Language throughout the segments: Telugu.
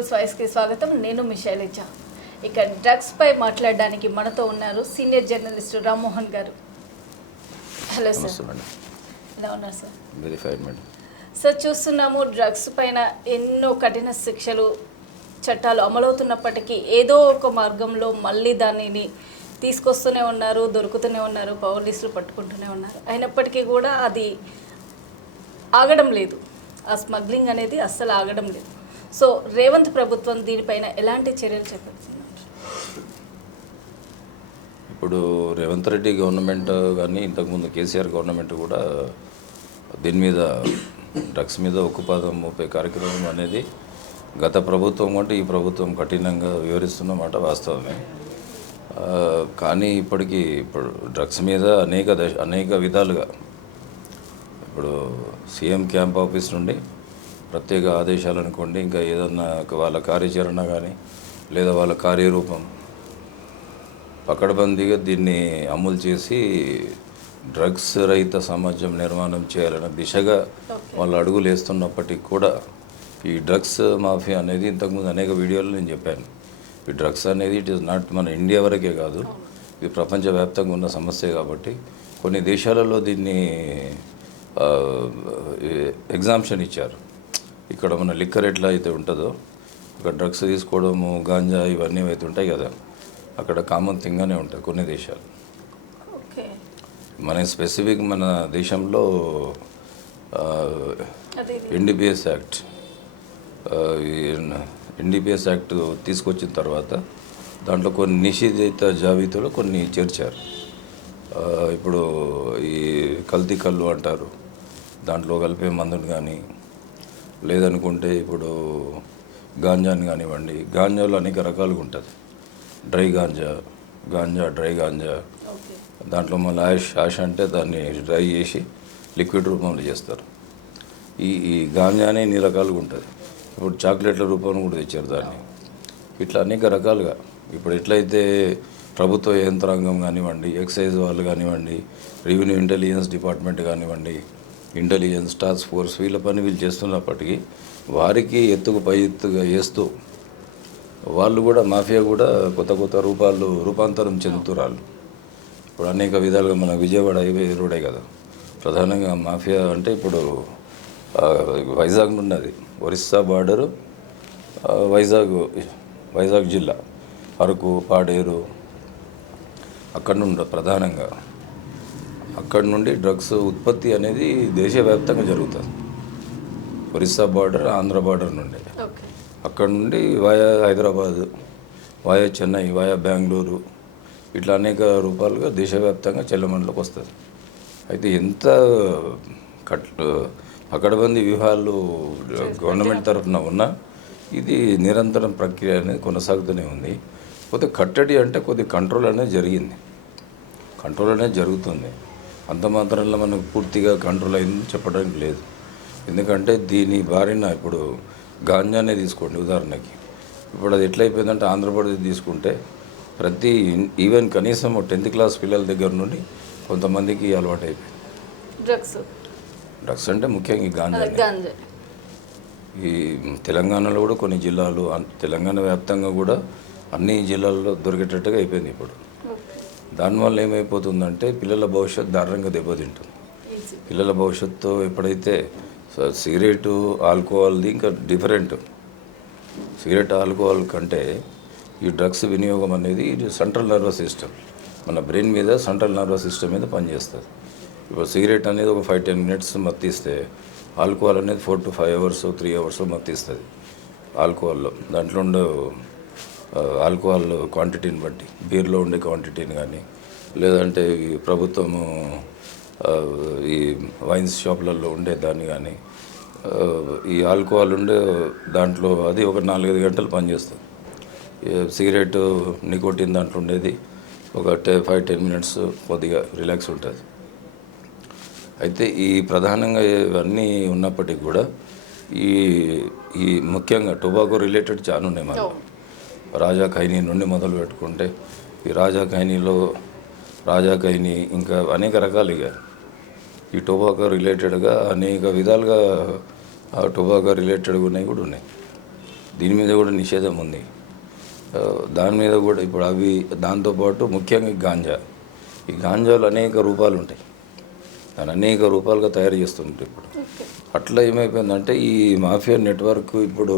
పీపుల్స్ వాయిస్కి స్వాగతం. నేను మీ శైలజ. ఇక డ్రగ్స్ పై మాట్లాడడానికి మనతో ఉన్నారు సీనియర్ జర్నలిస్ట్ రామ్మోహన్ గారు. హలో సార్ ఎలా ఉన్నారు సార్ మేడం సార్ చూస్తున్నాము డ్రగ్స్ పైన ఎన్నో కఠిన శిక్షలు చట్టాలు అమలవుతున్నప్పటికీ ఏదో ఒక మార్గంలో మళ్ళీ దానిని తీసుకొస్తూనే ఉన్నారు దొరుకుతూనే ఉన్నారు పోలీసులు పట్టుకుంటూనే ఉన్నారు. అయినప్పటికీ కూడా అది ఆగడం లేదు. ఆ స్మగ్లింగ్ అనేది అస్సలు ఆగడం లేదు. సో రేవంత్ ప్రభుత్వం దీనిపైన ఎలాంటి చర్యలు చేపడుతుంది ఇప్పుడు రేవంత్ రెడ్డి గవర్నమెంట్ కానీ ఇంతకుముందు కేసీఆర్ గవర్నమెంట్ కూడా దీని మీద డ్రగ్స్ మీద ఉక్కుపాదం మోపే కార్యక్రమం అనేది గత ప్రభుత్వం కంటే ఈ ప్రభుత్వం కఠినంగా వివరిస్తున్నమాట వాస్తవమే. కానీ ఇప్పటికీ ఇప్పుడు డ్రగ్స్ మీద అనేక దశ అనేక విధాలుగా ఇప్పుడు సీఎం క్యాంప్ ఆఫీస్ నుండి ప్రత్యేక ఆదేశాలు అనుకోండి ఇంకా ఏదన్నా వాళ్ళ కార్యాచరణ కానీ లేదా వాళ్ళ కార్యరూపం. పకడ్బందీగా దీన్ని అమలు చేసి డ్రగ్స్ రహిత సమాజం నిర్మాణం చేయాలనే దిశగా వాళ్ళు అడుగులు వేస్తున్నప్పటికీ కూడా ఈ డ్రగ్స్ మాఫియా అనేది ఇంతకుముందు అనేక వీడియోలు నేను చెప్పాను. ఈ డ్రగ్స్ అనేది ఇట్ ఈస్ నాట్ మన ఇండియా వరకే కాదు ఇది ప్రపంచవ్యాప్తంగా ఉన్న సమస్య కాబట్టి కొన్ని దేశాలలో దీన్ని ఎగ్జామ్షన్ ఇచ్చారు. ఇక్కడ మన లిక్కర్ ఎట్లా అయితే ఉంటుందో ఒక డ్రగ్స్ తీసుకోవడము గాంజా ఇవన్నీ అయితే ఉంటాయి కదా అక్కడ కామన్ థింగ్గానే ఉంటాయి కొన్ని దేశాలు. మన స్పెసిఫిక్ మన దేశంలో ఎన్డీపీఎస్ యాక్ట్ ఎన్డీపీఎస్ యాక్ట్ తీసుకొచ్చిన తర్వాత దాంట్లో కొన్ని నిషేధిత జాబితాలో కొన్ని చేర్చారు. ఇప్పుడు ఈ కల్తీ కళ్ళు అంటారు దాంట్లో కలిపే మందుని కానీ లేదనుకుంటే ఇప్పుడు గాంజాని కానివ్వండి గాంజాలో అనేక రకాలుగా ఉంటుంది. Dry ganja ganja dry ganja. దాంట్లో మళ్ళీ ఆష్ ఆష్ అంటే దాన్ని డ్రై చేసి లిక్విడ్ రూపంలో చేస్తారు. ఈ ఈ గాంజానే ఇన్ని రకాలుగా ఉంటుంది. ఇప్పుడు చాక్లెట్ల రూపంలో కూడా తెచ్చారు దాన్ని. ఇట్లా అనేక రకాలుగా. ఇప్పుడు ఎట్లయితే ప్రభుత్వ యంత్రాంగం కానివ్వండి ఎక్సైజ్ వాళ్ళు కానివ్వండి రెవెన్యూ ఇంటెలిజెన్స్ డిపార్ట్మెంట్ కానివ్వండి ఇంటెలిజెన్స్ టాస్క్ ఫోర్స్ వీళ్ళ పని వీళ్ళు చేస్తున్నప్పటికీ వారికి ఎత్తుకు పై ఎత్తుగా వేస్తూ వాళ్ళు కూడా మాఫియా కూడా కొత్త కొత్త రూపాలు రూపాంతరం చెందుతురాళ్ళు. ఇప్పుడు అనేక విధాలుగా మన విజయవాడ హైవే రోడే కదా. ప్రధానంగా మాఫియా అంటే ఇప్పుడు వైజాగ్ ఉన్నది. ఒరిస్సా బార్డరు వైజాగ్ వైజాగ్ జిల్లా. అరకు పాడేరు అక్కడ నుండి ప్రధానంగా. అక్కడ నుండి డ్రగ్స్ ఉత్పత్తి అనేది దేశవ్యాప్తంగా జరుగుతుంది. ఒరిస్సా బార్డర్ ఆంధ్ర బార్డర్ నుండి. అక్కడ నుండి via Hyderabad via Chennai via Bengaluru ఇట్లా అనేక రూపాలుగా దేశవ్యాప్తంగా చెల్లమండలోకి వస్తుంది. అయితే ఎంత కట్ పకడ్బందీ వ్యూహాలు గవర్నమెంట్ తరఫున ఉన్నా ఇది నిరంతరం ప్రక్రియ అనేది కొనసాగుతూనే ఉంది. కొద్ది కట్టడి అంటే కొద్ది కంట్రోల్ అనేది జరిగింది. కంట్రోల్ అనేది జరుగుతుంది. అంత మాత్రంలో మనకు పూర్తిగా కంట్రోల్ అయిందని చెప్పడానికి లేదు. ఎందుకంటే దీని బారిన ఇప్పుడు గాంజానే తీసుకోండి ఉదాహరణకి. ఇప్పుడు అది ఎట్లయిపోయిందంటే ఆంధ్రప్రదేశ్ తీసుకుంటే ప్రతి ఈవెన్ కనీసం టెన్త్ క్లాస్ పిల్లల దగ్గర నుండి కొంతమందికి అలవాటు అయిపోయింది డ్రగ్స్. డ్రగ్స్ అంటే ముఖ్యంగా ఈ గాంజా. ఈ తెలంగాణలో కూడా కొన్ని జిల్లాలు తెలంగాణ వ్యాప్తంగా కూడా అన్ని జిల్లాల్లో దొరికేటట్టుగా అయిపోయింది ఇప్పుడు. దానివల్ల ఏమైపోతుందంటే పిల్లల భవిష్యత్తు దారుణంగా దెబ్బతింటుంది. పిల్లల భవిష్యత్తు ఎప్పుడైతే సిగరెటు సిగరెట్ ఆల్కహాల్ది ఇంకా డిఫరెంట్. సిగరెట్ ఆల్కహాల్ కంటే ఈ డ్రగ్స్ వినియోగం అనేది ఇది సెంట్రల్ నర్వస్ సిస్టమ్. మన బ్రెయిన్ మీద సెంట్రల్ నర్వస్ సిస్టమ్ మీద పనిచేస్తుంది. ఇప్పుడు సిగరెట్ అనేది ఒక ఫైవ్ టెన్ మినిట్స్ మత్తిస్తే ఆల్కహాల్ అనేది four to five hours three hours మత్తిస్తుంది. ఆల్కహాల్లో. దాంట్లో ఉండే ఆల్కహాల్ క్వాంటిటీని బట్టి బీర్లో ఉండే క్వాంటిటీని కానీ లేదంటే ఈ ప్రభుత్వము ఈ వైన్స్ షాపులలో ఉండే దాన్ని కానీ ఈ ఆల్కహాల్ ఉండే దాంట్లో అది ఒక నాలుగైదు గంటలు పనిచేస్తుంది. సిగరెట్ నికోటిన్ దాంట్లో ఉండేది ఒక టే ఫైవ్ టెన్ మినిట్స్ కొద్దిగా రిలాక్స్ ఉంటుంది. అయితే ఈ ప్రధానంగా ఇవన్నీ ఉన్నప్పటికీ కూడా ఈ ఈ ముఖ్యంగా టొబాకో రిలేటెడ్ చాలా ఉన్నాయి మనకు రాజా ఖైనీ నుండి మొదలు పెట్టుకుంటే ఈ రాజా ఖైనీలో రాజా ఖైనీ ఇంకా అనేక రకాలుగా ఈ టొబాకో రిలేటెడ్గా అనేక విధాలుగా ఆ టొబాకో రిలేటెడ్గా ఉన్నాయి కూడా ఉన్నాయి. దీని మీద కూడా నిషేధం ఉంది. దాని మీద కూడా ఇప్పుడు అవి దాంతోపాటు ముఖ్యంగా గాంజా. ఈ గాంజాలు అనేక రూపాలు ఉంటాయి. దాన్ని అనేక రూపాలుగా తయారు చేస్తుంటారు ఇప్పుడు. అట్లా ఏమైపోయిందంటే ఈ మాఫియా నెట్వర్క్ ఇప్పుడు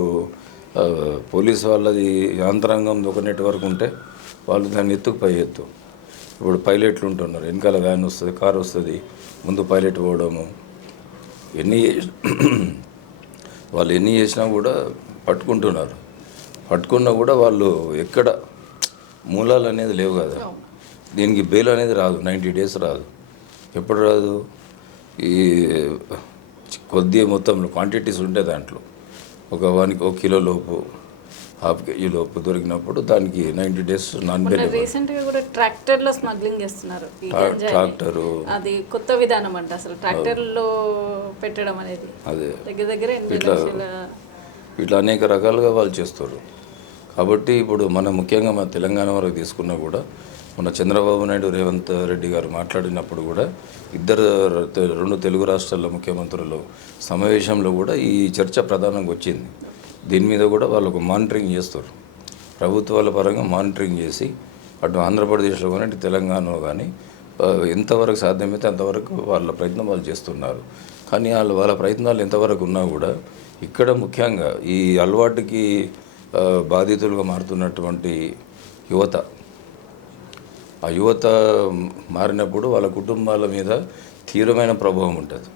పోలీస్ వాళ్ళది యాంత్రాంగం ఒక నెట్వర్క్ ఉంటే వాళ్ళు దాన్ని ఎత్తుకు పై ఎత్తు ఇప్పుడు పైలట్లు ఉంటున్నారు. వెనకాల వ్యాన్ వస్తుంది కార్ వస్తుంది. ముందు పైలట్ పోవడము. ఎన్ని వాళ్ళు ఎన్ని చేసినా కూడా పట్టుకుంటున్నారు. పట్టుకున్నా కూడా వాళ్ళు ఎక్కడ మూలాలు అనేది లేవు కదా. దీనికి బెయిల్ అనేది రాదు. నైంటీ డేస్ రాదు. ఎప్పుడు రాదు? ఈ కొద్దిగా మొత్తంలో క్వాంటిటీస్ ఉంటాయి దాంట్లో. ఒక వానికి ఒక కిలో లోపు హాఫ్ కేజీ లోపు దొరికినప్పుడు దానికి నైంటీ డేస్ నాన్ రీసెంట్గా కూడా ట్రాక్టర్లో స్మగ్లింగ్ చేస్తున్నారు. ఈ గంజాయిని. ట్రాక్టరు. అది కొత్త విధానం అంట అసలు. ట్రాక్టర్లో పెట్టడం అనేది. అదే. దగ్గర దగ్గర ఎనిమిది ఇట్లా లక్షల ఇట్లా అనేక రకాలుగా వాళ్ళు చేస్తారు. కాబట్టి ఇప్పుడు మన ముఖ్యంగా మన తెలంగాణ వరకు తీసుకున్నా కూడా మొన్న చంద్రబాబు నాయుడు రేవంత్ రెడ్డి గారు మాట్లాడినప్పుడు కూడా ఇద్దరు రెండు తెలుగు రాష్ట్రాల ముఖ్యమంత్రులు సమావేశంలో కూడా ఈ చర్చ ప్రధానంగా వచ్చింది. దీని మీద కూడా వాళ్ళు ఒక మానిటరింగ్ చేస్తారు. ప్రభుత్వాల పరంగా మానిటరింగ్ చేసి అటు ఆంధ్రప్రదేశ్లో కానీ ఇటు తెలంగాణలో కానీ ఎంతవరకు సాధ్యమైతే అంతవరకు వాళ్ళ ప్రయత్నం వాళ్ళు చేస్తున్నారు. కానీ వాళ్ళు వాళ్ళ ప్రయత్నాలు ఎంతవరకు ఉన్నా కూడా ఇక్కడ ముఖ్యంగా ఈ అలవాటుకి బాధితులుగా మారుతున్నటువంటి యువత ఆ యువత మారినప్పుడు వాళ్ళ కుటుంబాల మీద తీవ్రమైన ప్రభావం ఉంటుంది.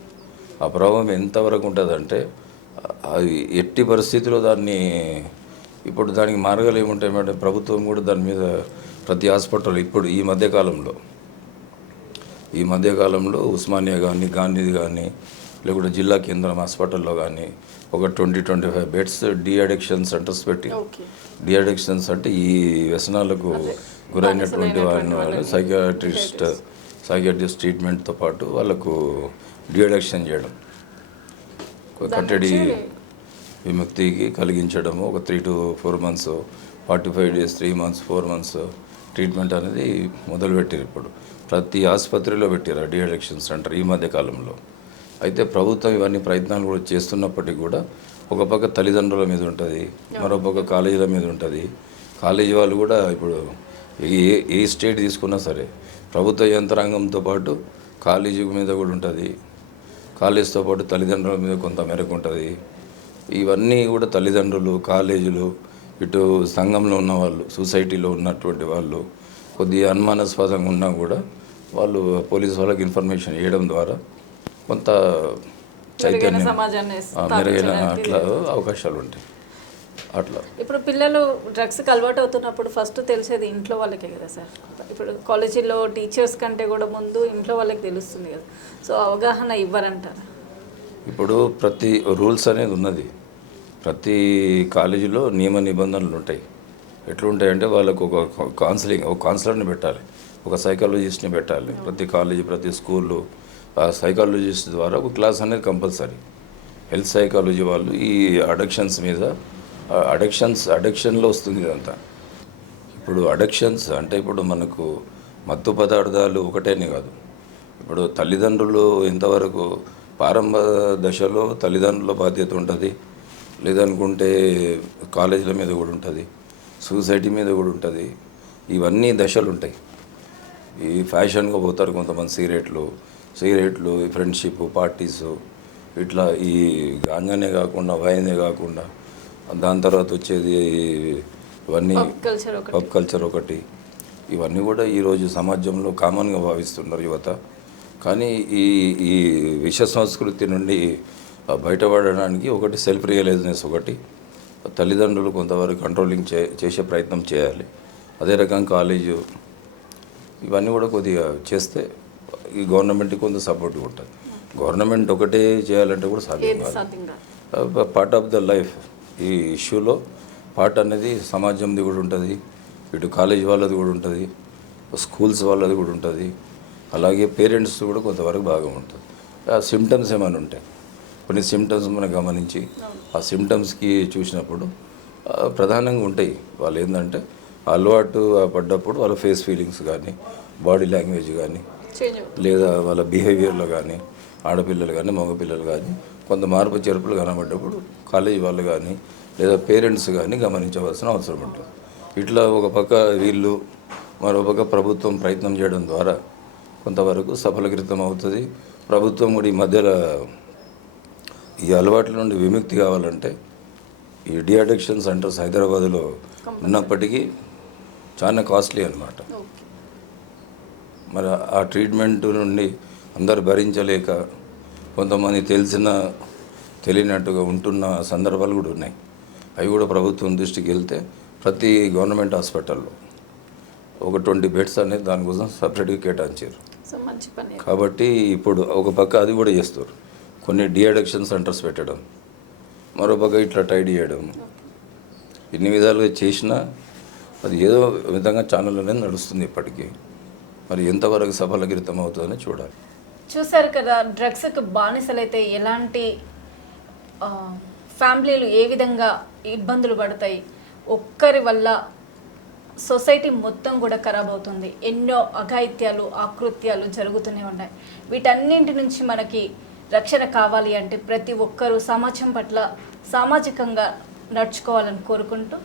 ఆ ప్రభావం ఎంతవరకు ఉంటుందంటే అది ఎట్టి పరిస్థితిలో దాన్ని ఇప్పుడు దానికి మార్గాలు ఏముంటాయి మేడం? ప్రభుత్వం కూడా దాని మీద ప్రతి హాస్పిటల్ ఇప్పుడు ఈ మధ్యకాలంలో ఈ మధ్యకాలంలో ఉస్మానియా కానీ గాంధీ కానీ లేకుంటే జిల్లా కేంద్రం హాస్పిటల్లో కానీ ఒక twenty twenty five beds de addiction centres పెట్టి డి అడిక్షన్స్ అంటే ఈ వ్యసనాలకు గురైనటువంటి వాళ్ళని సైకాట్రిస్ట్ సైకాట్రిస్ట్ ట్రీట్మెంట్తో పాటు వాళ్ళకు డి అడిక్షన్ చేయడం కట్టడి విముక్తికి కలిగించడము ఒక three to four months forty five days three months four months treatment అనేది మొదలుపెట్టారు ఇప్పుడు. ప్రతి ఆసుపత్రిలో పెట్టారు డి అడిక్షన్ సెంటర్ ఈ మధ్య కాలంలో. అయితే ప్రభుత్వం ఇవన్నీ ప్రయత్నాలు కూడా చేస్తున్నప్పటికీ కూడా ఒక పక్క తల్లిదండ్రుల మీద ఉంటుంది మరో పక్క కాలేజీల మీద ఉంటుంది. కాలేజీ వాళ్ళు కూడా ఇప్పుడు ఏ ఏ స్టేట్ తీసుకున్నా సరే ప్రభుత్వ యంత్రాంగంతో పాటు కాలేజీ మీద కూడా ఉంటుంది. కాలేజ్తో పాటు తల్లిదండ్రుల మీద కొంత మేరకు ఉంటుంది. ఇవన్నీ కూడా తల్లిదండ్రులు కాలేజీలు ఇటు సంఘంలో ఉన్న వాళ్ళు సొసైటీలో ఉన్నటువంటి వాళ్ళు కొద్దిగా అనుమానాస్పదంగా ఉన్నా కూడా వాళ్ళు పోలీస్ వాళ్ళకి ఇన్ఫర్మేషన్ ఇవ్వడం ద్వారా కొంత చైతన్యం మెరుగైన అట్లా అవకాశాలు ఉంటాయి. అట్లా. ఇప్పుడు పిల్లలు డ్రగ్స్కి అలవాటు అవుతున్నప్పుడు ఫస్ట్ తెలిసేది ఇంట్లో వాళ్ళకే కదా సార్. ఇప్పుడు కాలేజీలో టీచర్స్ కంటే కూడా ముందు ఇంట్లో వాళ్ళకి తెలుస్తుంది కదా. సో అవగాహన ఇవ్వరంటారా? ఇప్పుడు ప్రతి రూల్స్ అనేది ఉన్నది. ప్రతి కాలేజీలో నియమ నిబంధనలు ఉంటాయి. ఎట్లుంటాయంటే వాళ్ళకు ఒక కౌన్సిలింగ్ ఒక కౌన్సిలర్ని పెట్టాలి. ఒక సైకాలజిస్ట్ని పెట్టాలి. ప్రతి కాలేజీ ప్రతి స్కూల్లో ఆ సైకాలజిస్ట్ ద్వారా ఒక క్లాస్ అనేది కంపల్సరీ హెల్త్ సైకాలజీ వాళ్ళు ఈ అడక్షన్స్ మీద అడక్షన్స్ అడక్షన్లో వస్తుంది ఇదంతా. ఇప్పుడు అడక్షన్స్ అంటే ఇప్పుడు మనకు మత్తు పదార్థాలు ఒకటేనే కాదు. ఇప్పుడు తల్లిదండ్రులు ఎంతవరకు ప్రారంభ దశలో తల్లిదండ్రుల బాధ్యత ఉంటుంది. లేదనుకుంటే కాలేజీల మీద కూడా ఉంటుంది. సొసైటీ మీద కూడా ఉంటుంది. ఇవన్నీ దశలు ఉంటాయి. ఈ ఫ్యాషన్గా పోతారు కొంతమంది సిగరెట్లు. సిగరెట్లు ఈ ఫ్రెండ్షిప్ పార్టీస్ ఇట్లా ఈ గాంజానే కాకుండా వైనే కాకుండా దాని తర్వాత వచ్చేది ఇవన్నీ పబ్ కల్చర్ ఒకటి. ఇవన్నీ కూడా ఈరోజు సమాజంలో కామన్గా భావిస్తున్నారు యువత. కానీ ఈ ఈ విష సంస్కృతి నుండి బయటపడడానికి ఒకటి సెల్ఫ్ రియలైజ్నెస్ ఒకటి. తల్లిదండ్రులు కొంతవరకు కంట్రోలింగ్ చే చేసే ప్రయత్నం చేయాలి. అదే రకంగా కాలేజు ఇవన్నీ కూడా కొద్దిగా చేస్తే ఈ గవర్నమెంట్కి కొంత సపోర్ట్గా ఉంటుంది. గవర్నమెంట్ ఒకటే చేయాలంటే కూడా సాధ్యం కాదు. పార్ట్ ఆఫ్ ద లైఫ్ ఈ ఇష్యూలో పార్ట్ అనేది సమాజంది కూడా ఉంటుంది. ఇటు కాలేజ్ వాళ్ళది కూడా ఉంటుంది. స్కూల్స్ వాళ్ళది కూడా ఉంటుంది. అలాగే పేరెంట్స్ కూడా కొంతవరకు బాగా ఉంటుంది. ఆ సిమ్టమ్స్ ఏమైనా ఉంటాయి కొన్ని సిమ్టమ్స్ మనం గమనించి ఆ సిమ్టమ్స్కి చూసినప్పుడు ప్రధానంగా ఉంటాయి. వాళ్ళు ఏంటంటే అలవాటు పడ్డప్పుడు వాళ్ళ ఫేస్ ఫీలింగ్స్ కానీ బాడీ లాంగ్వేజ్ కానీ లేదా వాళ్ళ బిహేవియర్లో కానీ ఆడపిల్లలు కానీ మగపిల్లలు కానీ కొంత మార్పు చేర్పులు కనబడ్డప్పుడు కాలేజీ వాళ్ళు కానీ లేదా పేరెంట్స్ కానీ గమనించవలసిన అవసరం ఉంటుంది. ఇట్లా ఒక పక్క వీళ్ళు మరో పక్క ప్రభుత్వం ప్రయత్నం చేయడం ద్వారా కొంతవరకు సఫలీకృతం అవుతుంది. ప్రభుత్వం కూడా ఈ మధ్యలో ఈ అలవాట్ల నుండి విముక్తి కావాలంటే ఈ డిఅడిక్షన్ సెంటర్స్ హైదరాబాద్లో ఉన్నప్పటికీ చాలా కాస్ట్లీ అన్నమాట. ఓకే. మరి ఆ ట్రీట్మెంట్ నుండి అందరు భరించలేక కొంతమంది తెలిసిన తెలియనట్టుగా ఉంటున్న సందర్భాలు కూడా ఉన్నాయి. అవి కూడా ప్రభుత్వం దృష్టికి వెళ్తే ప్రతి గవర్నమెంట్ హాస్పిటల్లో ఒక ట్వంటీ బెడ్స్ అనేది దానికోసం సపరేట్గా కేటాయించారు. కాబట్టి ఇప్పుడు ఒక పక్క అది కూడా చేస్తారు. కొన్ని డిఅడిక్షన్ సెంటర్స్ పెట్టడం మరో పక్క ఇట్లా టైడ్ చేయడం. ఇన్ని విధాలుగా చేసినా అది ఏదో విధంగా ఛానల్ అనేది నడుస్తుంది ఇప్పటికీ. మరి ఎంతవరకు సఫలీకృతం అవుతుందని చూడాలి. చూసారు కదా డ్రగ్స్కి బానిసలైతే ఎలాంటి ఫ్యామిలీలు ఏ విధంగా ఇబ్బందులు పడతాయి ఒక్కరి వల్ల సొసైటీ మొత్తం కూడా ఖరాబ్ అవుతుంది. ఎన్నో అఘాయిత్యాలు ఆకృత్యాలు జరుగుతూనే ఉన్నాయి. వీటన్నింటి నుంచి మనకి రక్షణ కావాలి అంటే ప్రతి ఒక్కరూ సమాజం పట్ల సామాజికంగా నడుచుకోవాలని కోరుకుంటూ